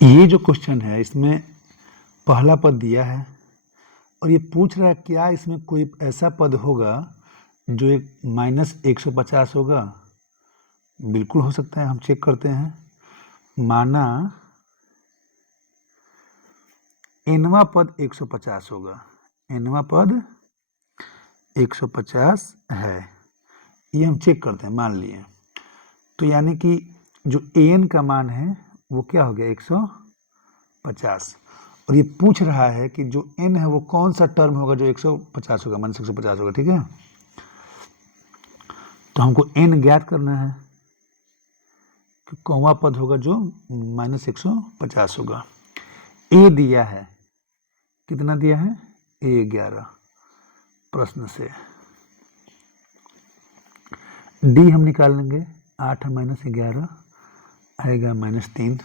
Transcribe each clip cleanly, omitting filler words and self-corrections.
ये जो क्वेश्चन है इसमें पहला पद दिया है और ये पूछ रहा है क्या इसमें कोई ऐसा पद होगा जो एक -150 होगा। बिल्कुल हो सकता है, हम चेक करते हैं। माना nवां पद 150 होगा, nवां पद 150 है, ये हम चेक करते हैं। मान लिए तो यानी कि जो an का मान है वो क्या हो गया 150 और ये पूछ रहा है कि जो n है वो कौन सा टर्म होगा जो 150 होगा, -150 होगा। ठीक है, तो हमको n ज्ञात करना है कि कौनवा पद होगा जो -150 होगा। a दिया है, कितना दिया है a11 प्रश्न से। d हम निकाल लेंगे, 8 -11 आएगा -3।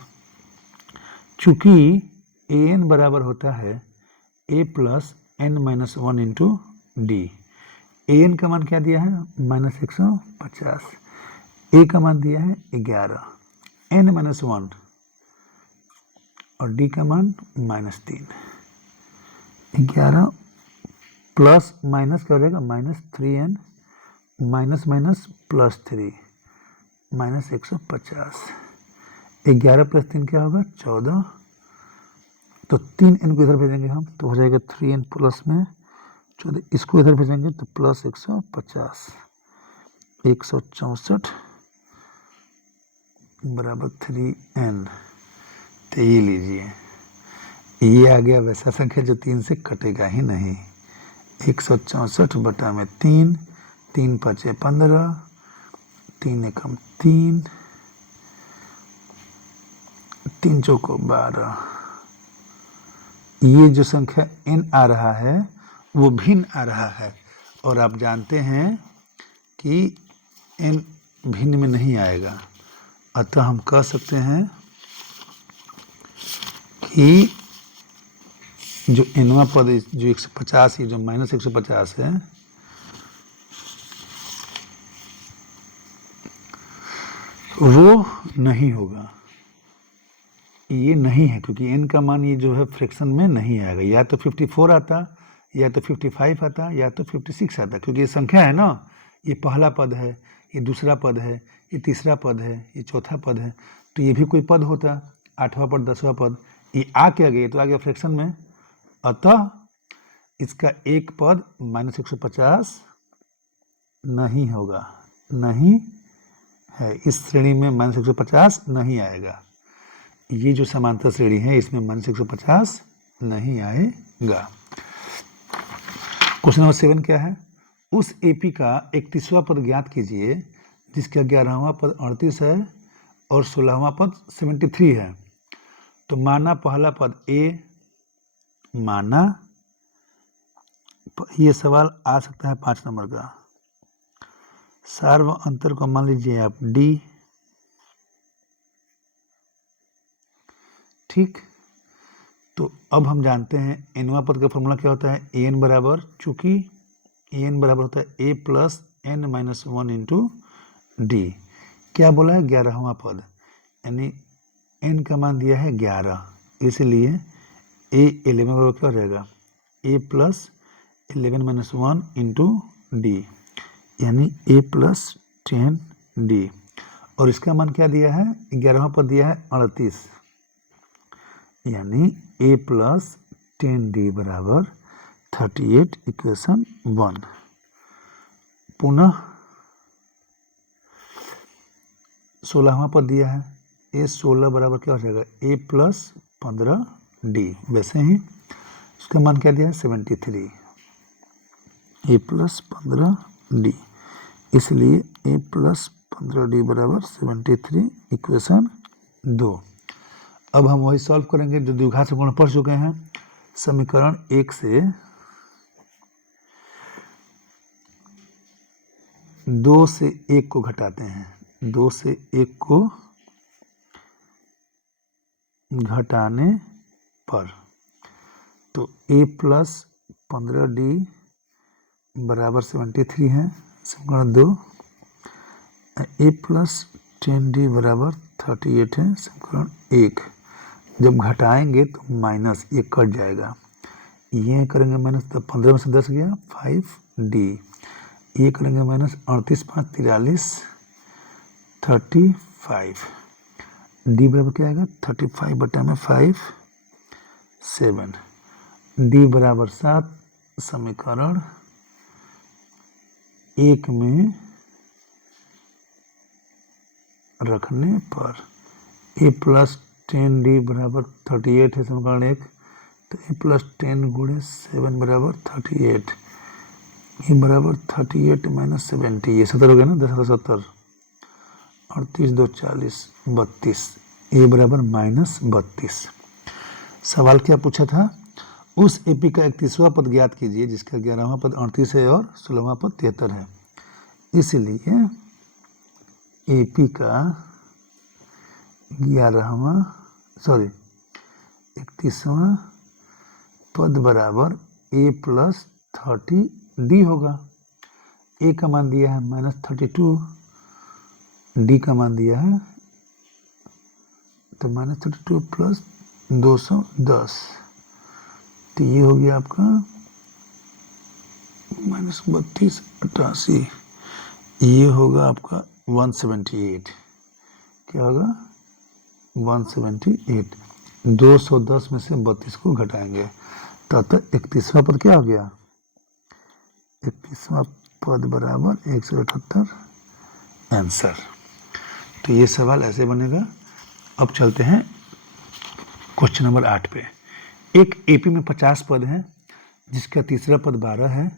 चूंकि an बराबर होता है a plus n-1 into D. an का मान क्या दिया है -150, a का मान दिया है 11, n-1 और d का मान -3। 11 प्लस माइनस क्या हो जाएगा -3n माइनस माइनस +3 -150। 11 + 3 क्या होगा 14, तो 3n को इधर भेजेंगे हम तो हो जाएगा 3n प्लस में 14, इसको इधर भेजेंगे तो +150, 164 बराबर 3n। तो ये लीजिए, ये आ गया वैसा संख्या जो 3 से कटेगा ही नहीं। 164 बटा में 3, 3 × 5 = 15, 3 × 1 = 3, 3 × 4 = 12। ये जो संख्या n आ रहा है वो भिन्न आ रहा है और आप जानते हैं कि n भिन्न में नहीं आएगा। अतः हम कह सकते हैं कि जो nवां पद जो 150 है, जो -150 है, वो नहीं होगा। ये नहीं है क्योंकि n का मान ये जो है फ्रैक्शन में नहीं आएगा। या तो 54 आता, या तो 55 आता, या तो 56 आता, क्योंकि ये संख्या है ना। ये पहला पद है, ये दूसरा पद है, ये तीसरा पद है, ये चौथा पद है, तो ये भी कोई पद होता, 8वां पद, 10वां पद। ये आ क्या गया, तो आ गया फ्रैक्शन में। अतः इसका एक पद -150 नहीं होगा, नहीं है। इस श्रेणी में -150 नहीं आएगा। ये जो समांतर श्रेणी है इसमें -150 नहीं आएगा। क्वेश्चन नंबर 7 क्या है, उस एपी का 31वां पद ज्ञात कीजिए जिसका 11वां पद 38 है और 16वां पद 73 है। तो माना पहला पद ए, माना ये सवाल आ सकता है 5 नंबर का। सार्व अंतर को मान लीजिए आप डी। ठीक, तो अब हम जानते हैं nवां पद का फॉर्मूला क्या होता है। an बराबर, चूंकि an बराबर होता है a plus n-1 into D. क्या बोला है 11वां पद, यानी n का मान दिया है 11, इसलिए a11 बराबर क्या हो जाएगा a प्लस 11-1 इंटू डी, यानी a प्लस 10d। और इसका मान क्या दिया है, 11वां पद दिया है 38, यानी a प्लस 10d बराबर 38, इक्वेशन 1। पुनः 16वां पद दिया है a16 बराबर क्या हो जाएगा a प्लस 15d। वैसे ही उसका मान क्या दिया है 73, a प्लस 15d, इसलिए a प्लस 15d बराबर 73, इक्वेशन 2। अब हम वही सॉल्व करेंगे जो द्विघात समीकरण पढ़ चुके हैं। समीकरण 1 से 2 से 1 को घटाते हैं, 2 से 1 को घटाने पर तो a प्लस 15d बराबर 73 है, समीकरण 2। a प्लस 10d बराबर 38 है, समीकरण 1। जब घटाएंगे तो माइनस ये कट जाएगा, ये करेंगे माइनस, तो 15 में से 10 गया 5D, ये करेंगे माइनस 38 5 43 35, डी बराबर क्या आएगा 35 बटा में 5 7, डी बराबर 7। समीकरण 1 में रखने पर ए प्लस 10D बराबर 38 है समीकरण 1, तो ए प्लस 10 गुणे 7 बराबर 38, ये बराबर 38 माइनस 70, ये 70 हो गया ना, 10 70, 38 2 40 32, ए बराबर माइनस 32। सवाल क्या पूछा था, उस एपी का 31वां पद ज्ञात कीजिए जिसका 11वां पद 38 है और 16वां पद 73 है। इसलिए एपी का 31वां पद बराबर ए प्लस 30D होगा। ए का मान दिया है माइनस 32, डी का मान दिया है तो माइनस 32 प्लस 210, तो ये हो गया आपका माइनस 32 88, ये होगा आपका 178, क्या होगा 178, 210 में से 32 को घटाएंगे तो 31वां पद क्या हो गया, 31वां पद बराबर 178 आंसर। तो ये सवाल ऐसे बनेगा। अब चलते हैं क्वेश्चन नंबर 8 पे। एक एपी में 50 पद हैं जिसका तीसरा पद 12 है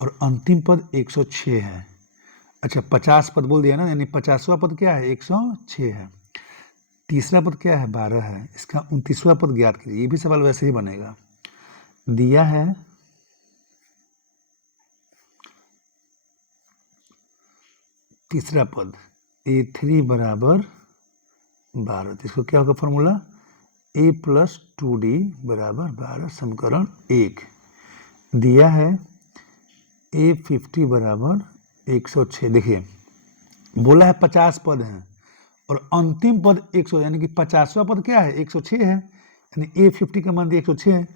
और अंतिम पद 106 है। अच्छा 50 पद बोल दिया ना, यानी 50वां पद क्या है 106 है, तीसरा पद क्या है 12 है, इसका 29वां पद ज्ञात कीजिए। ये भी सवाल वैसे ही बनेगा। दिया है तीसरा पद A3 बराबर 12, तो इसको क्या होगा फॉर्मूला A प्लस 2D बराबर 12, समीकरण 1। दिया है A50 बराबर 106, देखिए बोला है 50 पद हैं और अंतिम पद 100, यानी कि 50वां पद क्या है 106 है, यानी A50 का मान दिया 106 है।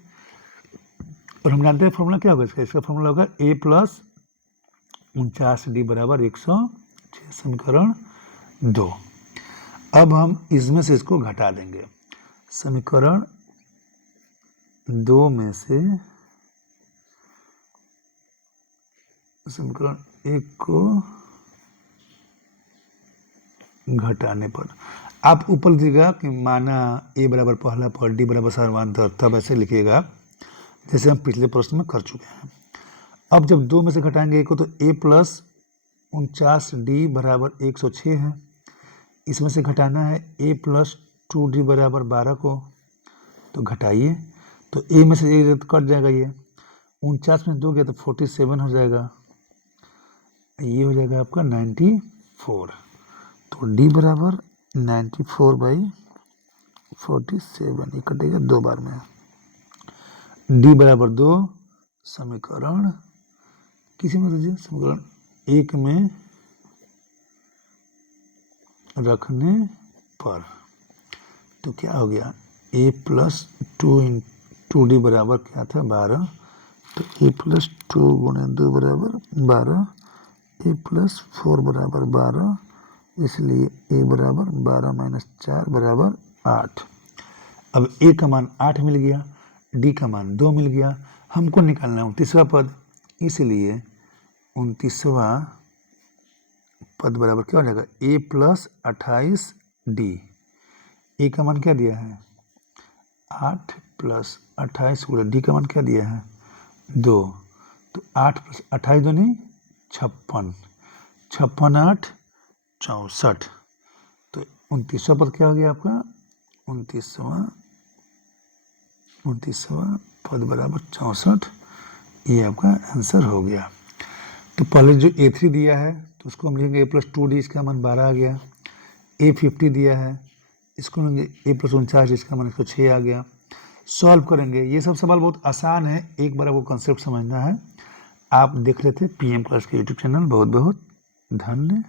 और हम जानते हैं फॉर्मूला क्या होगा इसका फॉर्मूला होगा A प्लस 49D बराबर 106, समीकरण 2। अब हम इसमें से इसको घटा देंगे, समीकरण 2 में से समीकरण 1 को घटाने पर आप ऊपर लिखिएगा कि माना ए बराबर पहला पद, डी बराबर सर्वांतर, तब ऐसे लिखिएगा जैसे हम पिछले प्रश्न में कर चुके हैं। अब जब 2 में से घटाएंगे ए को तो ए प्लस 49D बराबर 106 है, इसमें से घटाना है ए प्लस 2D बराबर 12 को, तो घटाइए, तो ए में से ये कट जाएगा, ये 49 में 2 गया तो 47 हो जाएगा, ये हो जाएगा आपका 94, तो डी बराबर 94/47, ये कटेगा 2 बार में, डी बराबर 2, समीकरण किसी में दीजिए, समीकरण 1 में रखने पर तो क्या हो गया a प्लस 2D बराबर क्या था 12, तो a प्लस 2 गुणे 2 बराबर 12, a प्लस 4 बराबर 12, इसलिए a बराबर 12 माइनस 4 बराबर 8। अब a का मान 8 मिल गया, d का मान 2 मिल गया, हमको निकालना है 29वां पद, इसलिए 29वां पद बराबर क्या हो जाएगा a प्लस 28D, ए का मान क्या दिया है 8 प्लस 28 गुणे डी का मान क्या दिया है 2, तो 8 प्लस 28 दूनी 56, 56 8 64, तो 29वां पद क्या हो गया आपका 29वां पद बराबर 64, ये आपका आंसर हो गया। तो पहले जो A3 दिया है तो उसको हम लिखेंगे A प्लस 2D, इसका मान 12 आ गया। A50 दिया है, इसको लेंगे A प्लस 49, इसका मान 106 आ गया। सॉल्व करेंगे, ये सब सवाल बहुत आसान है, एक बार आपको कंसेप्ट समझना है। आप देख रहे थे PM क्लास के यूट्यूब चैनल, बहुत बहुत धन्यवाद।